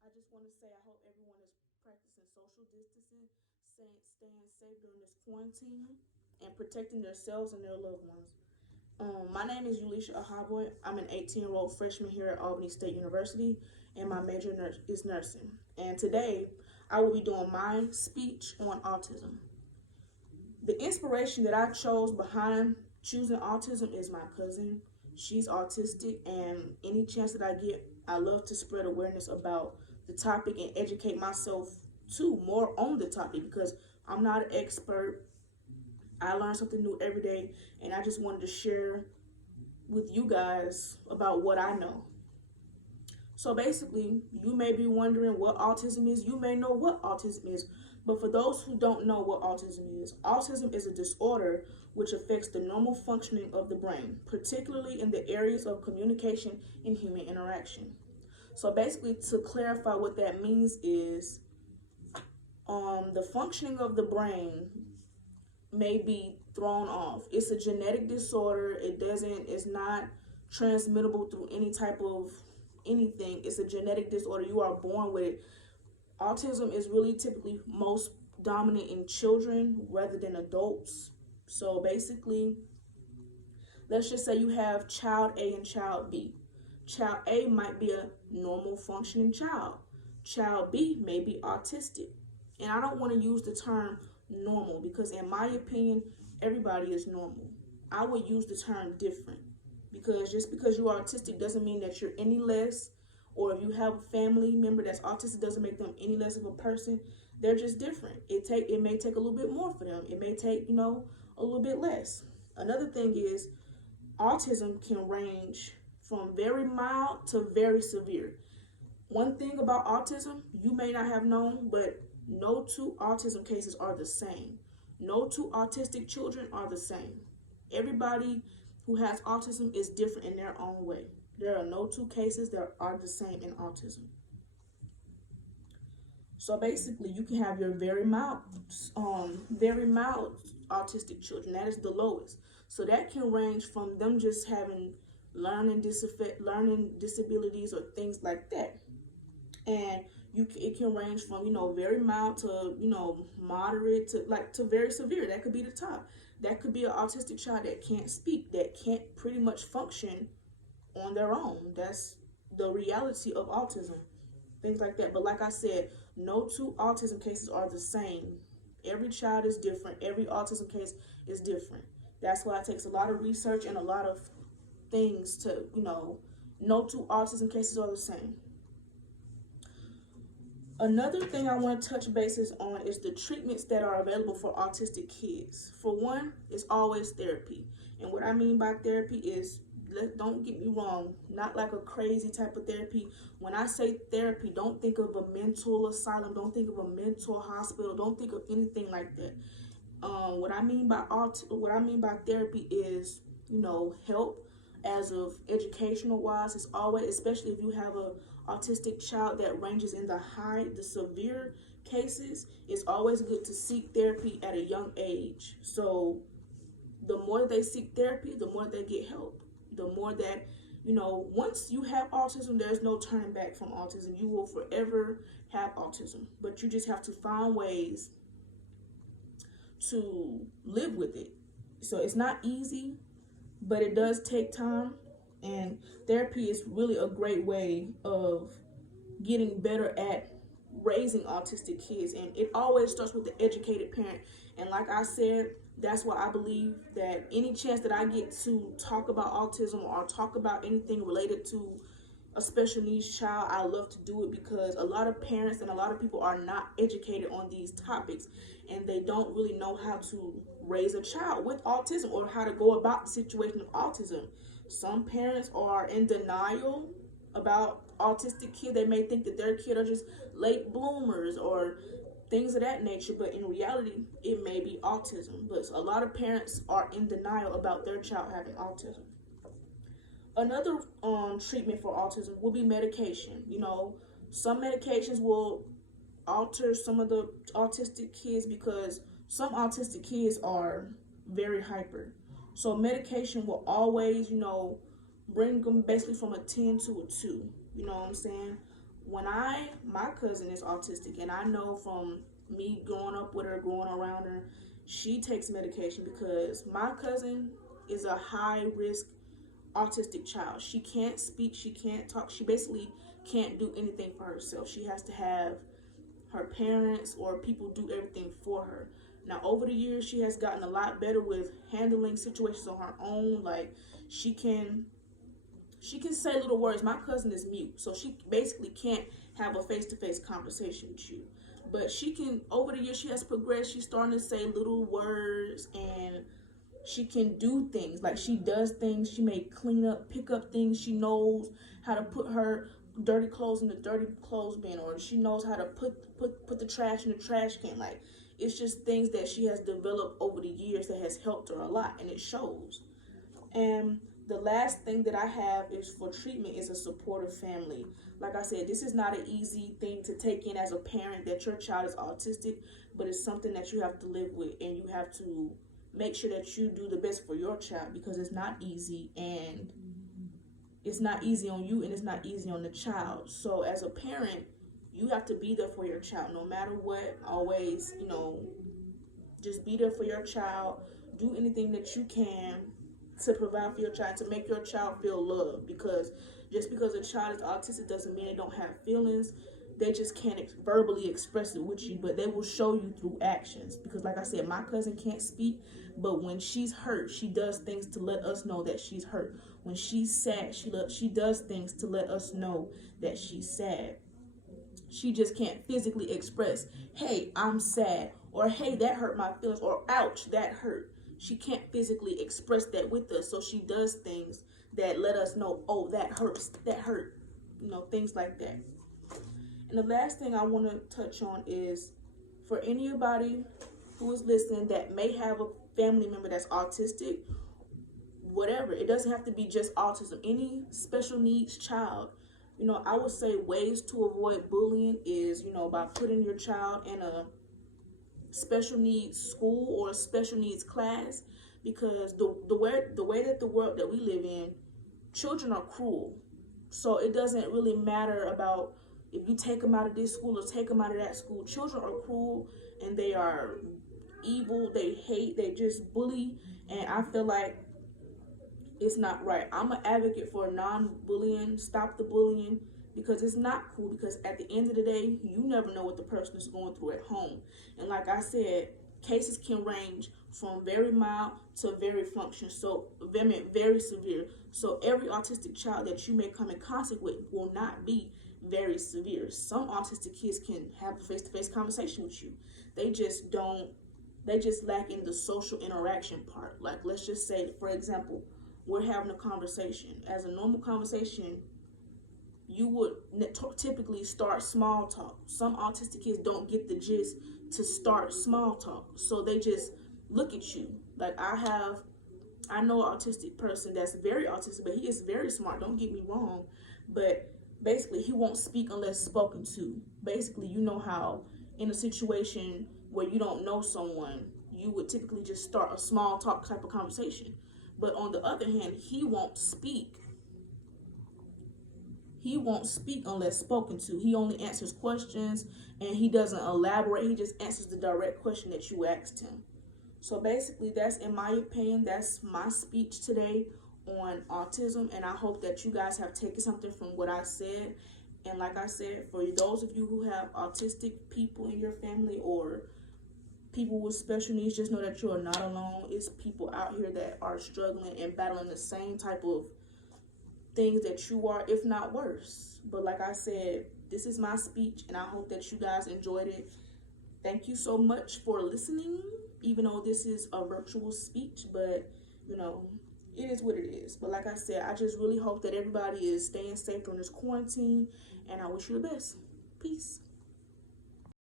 I just want to say I hope everyone is practicing social distancing, staying safe during this quarantine, and protecting themselves and their loved ones. My name is Ulisha Ahaboy. I'm an 18-year-old freshman here at Albany State University, and my major is nursing. And today, I will be doing my speech on autism. The inspiration that I chose behind choosing autism is my cousin. She's autistic, and any chance that I get, I love to spread awareness about the topic and educate myself too more on the topic because I'm not an expert. I learn something new every day, and I just wanted to share with you guys about what I know. So basically, you may be wondering what autism is. You may know what autism is. But for those who don't know what autism is a disorder which affects the normal functioning of the brain, particularly in the areas of communication and human interaction. So basically, to clarify what that means is the functioning of the brain may be thrown off. It's a genetic disorder. It's not transmittable through any type of anything. It's a genetic disorder. You are born with it. Autism is really typically most dominant in children rather than adults. So basically, let's just say you have child A and child B. Child A might be a normal functioning child. Child B may be autistic. And I don't want to use the term normal because, in my opinion, everybody is normal. I would use the term different because just because you're autistic doesn't mean that you're any less, or if you have a family member that's autistic doesn't make them any less of a person. They're just different. It may take a little bit more for them. It may take, a little bit less. Another thing is autism can range from very mild to very severe. One thing about autism you may not have known, but no two autism cases are the same. No two autistic children are the same. Everybody who has autism is different in their own way. There are no two cases that are the same in autism. So basically, you can have your very mild autistic children. That is the lowest. So that can range from them just having learning disabilities or things like that. And it can range from very mild to moderate to very severe. That could be the top. That could be an autistic child that can't speak, that can't pretty much function on their own. That's the reality of autism, things like that. But like I said, no two autism cases are the same. Every child is different. Every autism case is different. That's why it takes a lot of research and a lot of things to no two autism cases are the same. Another thing I want to touch bases on is the treatments that are available for autistic kids. For one, it's always therapy. And what I mean by therapy is, don't get me wrong, not like a crazy type of therapy. When I say therapy, don't think of a mental asylum, don't think of a mental hospital, don't think of anything like that. What I mean by therapy is, help as of educational wise. It's always, especially if you have a autistic child that ranges in the severe cases, it's always good to seek therapy at a young age. So the more they seek therapy, the more they get help. The more that, once you have autism, there's no turning back from autism. You will forever have autism, but you just have to find ways to live with it. So it's not easy, but it does take time. And therapy is really a great way of getting better at raising autistic kids. And it always starts with the educated parent. And like I said, that's why I believe that any chance that I get to talk about autism or talk about anything related to a special needs child, I love to do it because a lot of parents and a lot of people are not educated on these topics, and they don't really know how to raise a child with autism or how to go about the situation of autism. Some parents are in denial about autistic kid. They may think that their kid are just late bloomers or things of that nature, but in reality it may be autism. But a lot of parents are in denial about their child having autism. Another treatment for autism will be medication. Some medications will alter some of the autistic kids because some autistic kids are very hyper. So medication will always, bring them basically from a 10 to a 2. You know what I'm saying? my cousin is autistic, and I know from me growing up with her, growing around her, she takes medication because my cousin is a high risk autistic child. She can't speak, she can't talk, she basically can't do anything for herself. She has to have her parents or people do everything for her. Now, over the years, she has gotten a lot better with handling situations on her own. Like, she can say little words. My cousin is mute, so she basically can't have a face-to-face conversation with you. But she can, over the years, she has progressed. She's starting to say little words, and she can do things. Like, she does things. She may clean up, pick up things. She knows how to put her dirty clothes in the dirty clothes bin, or she knows how to put the trash in the trash can. Like, it's just things that she has developed over the years that has helped her a lot, and it shows. And the last thing that I have is for treatment is a supportive family. Like I said, this is not an easy thing to take in as a parent that your child is autistic, but it's something that you have to live with, and you have to make sure that you do the best for your child, because it's not easy, and it's not easy on you, and it's not easy on the child. So as a parent, you have to be there for your child no matter what. Always, just be there for your child. Do anything that you can to provide for your child, to make your child feel loved, because just because a child is autistic doesn't mean they don't have feelings. They just can't verbally express it with you, but they will show you through actions. Because like I said, my cousin can't speak, but when she's hurt, she does things to let us know that she's hurt. When she's sad, she does things to let us know that she's sad. She just can't physically express, hey, I'm sad, or hey, that hurt my feelings, or ouch, that hurt. She can't physically express that with us, so she does things that let us know, oh, that hurts, that hurt, things like that. And the last thing I want to touch on is for anybody who is listening that may have a family member that's autistic, whatever, it doesn't have to be just autism, any special needs child. I would say ways to avoid bullying is, by putting your child in a special needs school or a special needs class, because the way that the world that we live in, children are cruel. So it doesn't really matter about if you take them out of this school or take them out of that school. Children are cruel, and they are evil. They hate. They just bully, and I feel like it's not right. I'm an advocate for non-bullying, stop the bullying, because it's not cool. Because at the end of the day, you never know what the person is going through at home. And like I said, cases can range from very mild to very functional, so very severe. So every autistic child that you may come in contact with will not be very severe. Some autistic kids can have a face-to-face conversation with you. They just lack in the social interaction part. Like, let's just say, for example, we're having a conversation. As a normal conversation, you would typically start small talk. Some autistic kids don't get the gist to start small talk, so they just look at you. Like, I know an autistic person that's very autistic, but he is very smart, don't get me wrong, but basically he won't speak unless spoken to. Basically, how in a situation where you don't know someone, you would typically just start a small talk type of conversation. But on the other hand, he won't speak. He won't speak unless spoken to. He only answers questions, and he doesn't elaborate. He just answers the direct question that you asked him. So basically, that's, in my opinion, that's my speech today on autism, and I hope that you guys have taken something from what I said. And like I said, for those of you who have autistic people in your family or people with special needs, just know that you are not alone. It's people out here that are struggling and battling the same type of things that you are, if not worse. But like I said, this is my speech, and I hope that you guys enjoyed it. Thank you so much for listening, even though this is a virtual speech, but it is what it is. But like I said, I just really hope that everybody is staying safe during this quarantine, and I wish you the best. Peace.